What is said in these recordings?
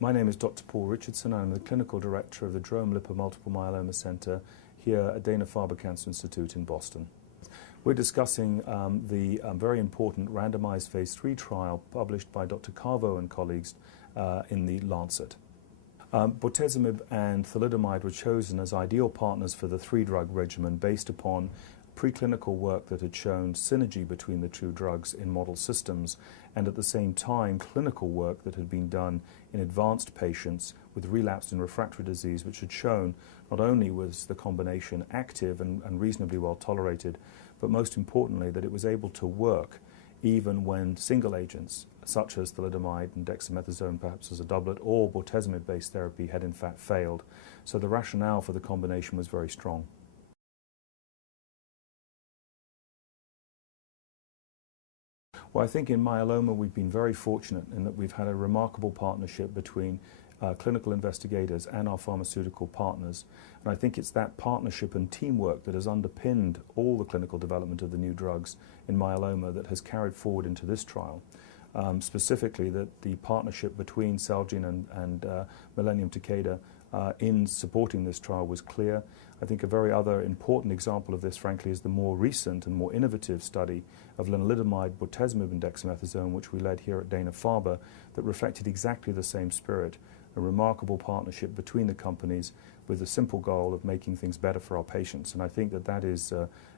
My name is Dr. Paul Richardson. I'm the Clinical Director of the Multiple Myeloma Center here at Dana-Farber Cancer Institute in Boston. We're discussing the very important randomized phase 3 trial published by Dr. Cavo and colleagues in the Lancet. Bortezomib and thalidomide were chosen as ideal partners for the three-drug regimen based upon preclinical work that had shown synergy between the two drugs in model systems, and at the same time clinical work that had been done in advanced patients with relapsed and refractory disease, which had shown not only was the combination active and reasonably well tolerated, but most importantly that it was able to work even when single agents such as thalidomide and dexamethasone, perhaps as a doublet, or bortezomib-based therapy had in fact failed. So the rationale for the combination was very strong. Well, I think in myeloma we've been very fortunate in that we've had a remarkable partnership between clinical investigators and our pharmaceutical partners. And I think it's that partnership and teamwork that has underpinned all the clinical development of the new drugs in myeloma that has carried forward into this trial. Specifically, that the partnership between Celgene and Millennium Takeda in supporting this trial was clear. I think a very other important example of this, frankly, is the more recent and more innovative study of lenalidomide, bortezomib and dexamethasone, which we led here at Dana-Farber, that reflected exactly the same spirit, a remarkable partnership between the companies with the simple goal of making things better for our patients. And I think that that is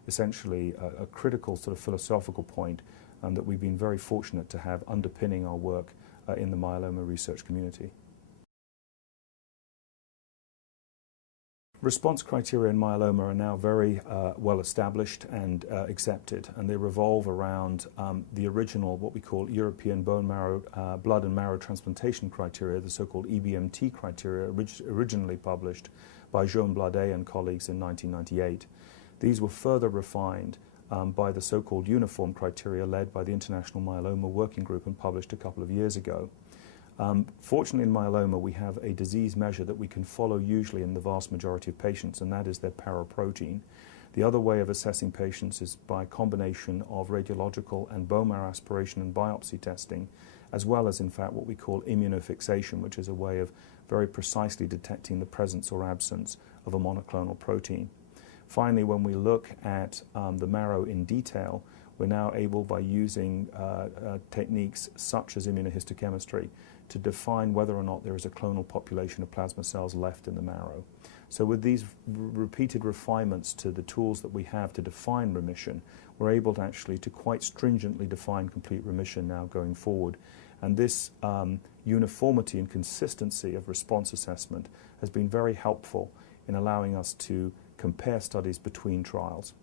essentially a critical sort of philosophical point that we've been very fortunate to have underpinning our work in the myeloma research community. Response criteria in myeloma are now very well established and accepted, and they revolve around the original, what we call European bone marrow, blood and marrow transplantation criteria, the so-called EBMT criteria, originally published by Jean Bladet and colleagues in 1998. These were further refined by the so-called uniform criteria led by the International Myeloma Working Group and published a couple of years ago. Fortunately, in myeloma, we have a disease measure that we can follow usually in the vast majority of patients, and that is their paraprotein. The other way of assessing patients is by combination of radiological and bone marrow aspiration and biopsy testing, as well as, in fact, what we call immunofixation, which is a way of very precisely detecting the presence or absence of a monoclonal protein. Finally, when we look at the marrow in detail, we're now able, by using techniques such as immunohistochemistry, to define whether or not there is a clonal population of plasma cells left in the marrow. So with these repeated refinements to the tools that we have to define remission, we're able to actually to quite stringently define complete remission now going forward. And this uniformity and consistency of response assessment has been very helpful in allowing us to compare studies between trials.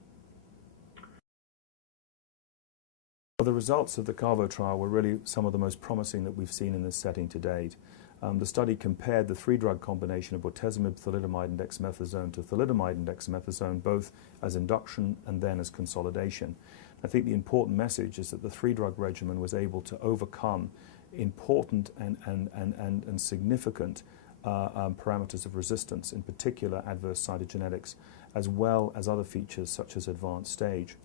The results of the Cavo trial were really some of the most promising that we've seen in this setting to date. The study compared the three-drug combination of bortezomib, thalidomide and dexamethasone to thalidomide and dexamethasone, both as induction and then as consolidation. I think the important message is that the three-drug regimen was able to overcome important and significant parameters of resistance, in particular adverse cytogenetics, as well as other features such as advanced stage.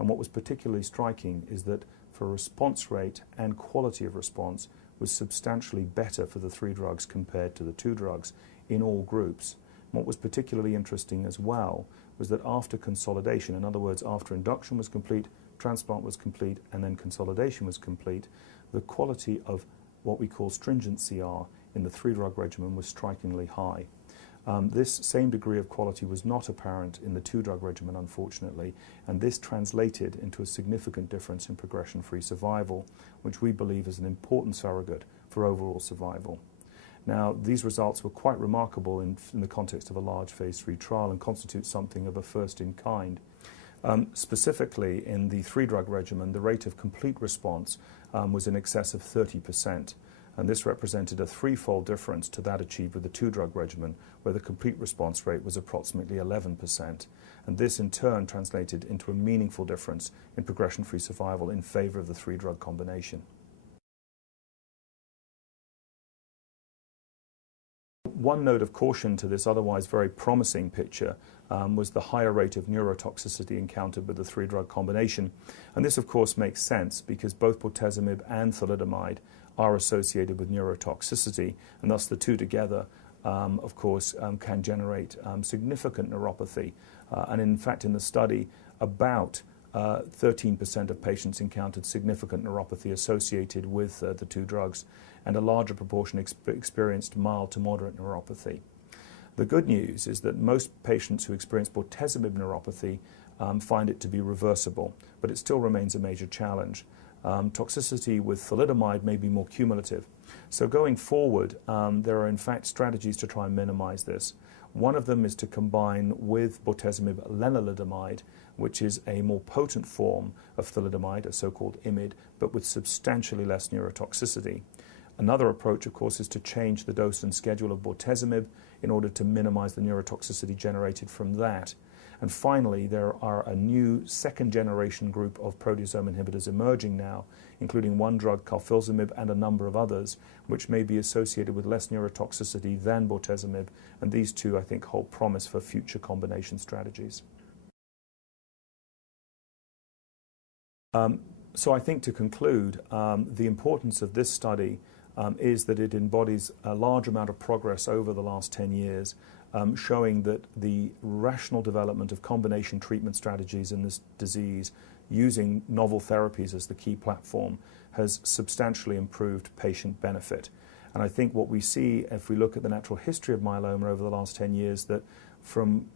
And what was particularly striking is that for response rate and quality of response was substantially better for the three drugs compared to the two drugs in all groups. And what was particularly interesting as well was that after consolidation, in other words, after induction was complete, transplant was complete, and then consolidation was complete, the quality of what we call stringent CR in the three-drug regimen was strikingly high. This same degree of quality was not apparent in the two-drug regimen, unfortunately, and this translated into a significant difference in progression-free survival, which we believe is an important surrogate for overall survival. Now, these results were quite remarkable in the context of a large phase 3 trial and constitute something of a first in kind. Specifically, in the three-drug regimen, the rate of complete response was in excess of 30%. And this represented a threefold difference to that achieved with the two-drug regimen, where the complete response rate was approximately 11%. And this, in turn, translated into a meaningful difference in progression-free survival in favor of the three-drug combination. One note of caution to this otherwise very promising picture was the higher rate of neurotoxicity encountered with the three-drug combination. And this, of course, makes sense because both bortezomib and thalidomide are associated with neurotoxicity, and thus the two together, of course, can generate significant neuropathy. And in fact, in the study, about 13% of patients encountered significant neuropathy associated with the two drugs, and a larger proportion experienced mild to moderate neuropathy. The good news is that most patients who experience bortezomib neuropathy find it to be reversible, but it still remains a major challenge. Toxicity with thalidomide may be more cumulative. So going forward, there are in fact strategies to try and minimize this. One of them is to combine with bortezomib lenalidomide, which is a more potent form of thalidomide, a so-called IMiD, but with substantially less neurotoxicity. Another approach, of course, is to change the dose and schedule of bortezomib in order to minimize the neurotoxicity generated from that. And finally, there are a new second-generation group of proteasome inhibitors emerging now, including one drug, carfilzomib, and a number of others, which may be associated with less neurotoxicity than bortezomib, and these two, I think, hold promise for future combination strategies. So I think to conclude, the importance of this study is that it embodies a large amount of progress over the last 10 years, showing that the rational development of combination treatment strategies in this disease using novel therapies as the key platform has substantially improved patient benefit. And I think what we see, if we look at the natural history of myeloma over the last 10 years, that from,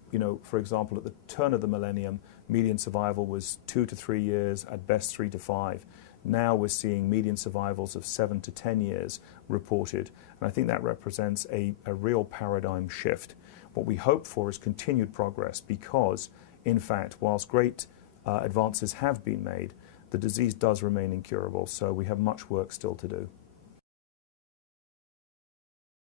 for example, at the turn of the millennium, median survival was 2 to 3 years, at best 3 to 5. Now we're seeing median survivals of 7 to 10 years reported, and I think that represents a real paradigm shift. What we hope for is continued progress because, in fact, whilst great advances have been made, the disease does remain incurable, so we have much work still to do.